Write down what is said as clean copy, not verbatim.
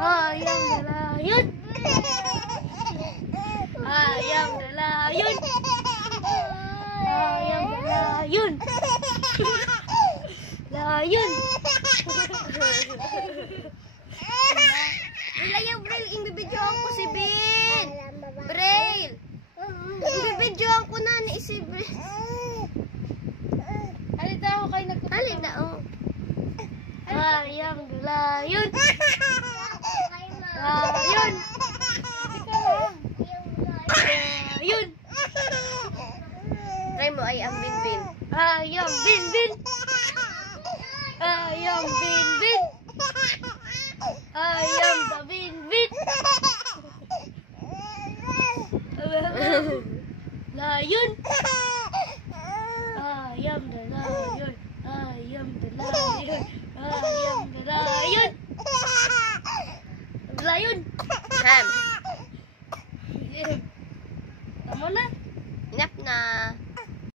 Ayam na layon. Ayam na layon. Ayam na layon. Layon. Ilayaw, Braille. Imbibidyoan ko si Ben. Braille. Imbibidyoan ko na ni si Braille. Halita ako kayo Halina, oh. Ayam na layon. Layon. Layon. Try mo ay ang Binbin. Ayam Binbin. Ayam Binbin. Ayam da Binbin. Layon. Ayam da layon. Ayam da layon. Ayam da layon. Layon. Ham. Tama na. Enough na.